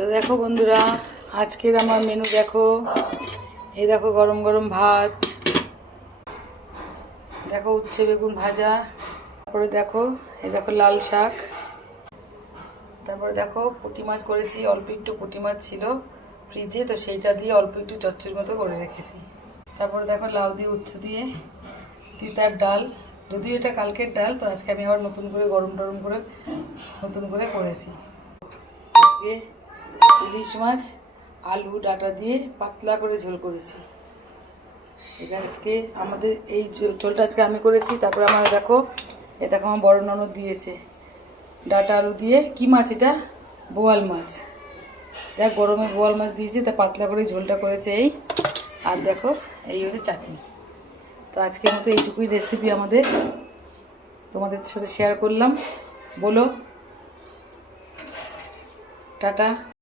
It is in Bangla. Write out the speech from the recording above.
তো দেখো বন্ধুরা, আজকের আমার মেনু দেখো। এই দেখো গরম গরম ভাত, দেখো উচ্ছে বেগুন ভাজা, তারপরে দেখো এই দেখো লাল শাক, তারপরে দেখো পুঁটি মাছ করেছি। অল্প একটু পুঁটি মাছ ছিল ফ্রিজে, তো সেইটা দিয়ে অল্প একটু চচ্চড়ির মতো করে রেখেছি। তারপরে দেখো লাউ দিয়ে উচ্ছে দিয়ে তিতার ডাল, যদিও এটা কালকের ডাল, তো আজকে আমি আবার নতুন করে গরম টরম করে নতুন করে করেছি। আজকে ইলিশ মাছ আলু ডাঁটা দিয়ে পাতলা করে ঝোল করেছি। এটা আজকে আমাদের এই ঝোলটা আজকে আমি করেছি। তারপরে আমার দেখো আমার বড় ননদ দিয়েছে ডাঁটা আলু দিয়ে। কি মাছ এটা? বোয়াল মাছ। দেখ গরমে বোয়াল মাছ দিয়েছে, তা পাতলা করে ঝোলটা করেছে এই। আর দেখো এই হচ্ছে চাটনি। তো আজকের মতো এইটুকুই রেসিপি আমাদের, তোমাদের সাথে শেয়ার করলাম। বলো টাটা।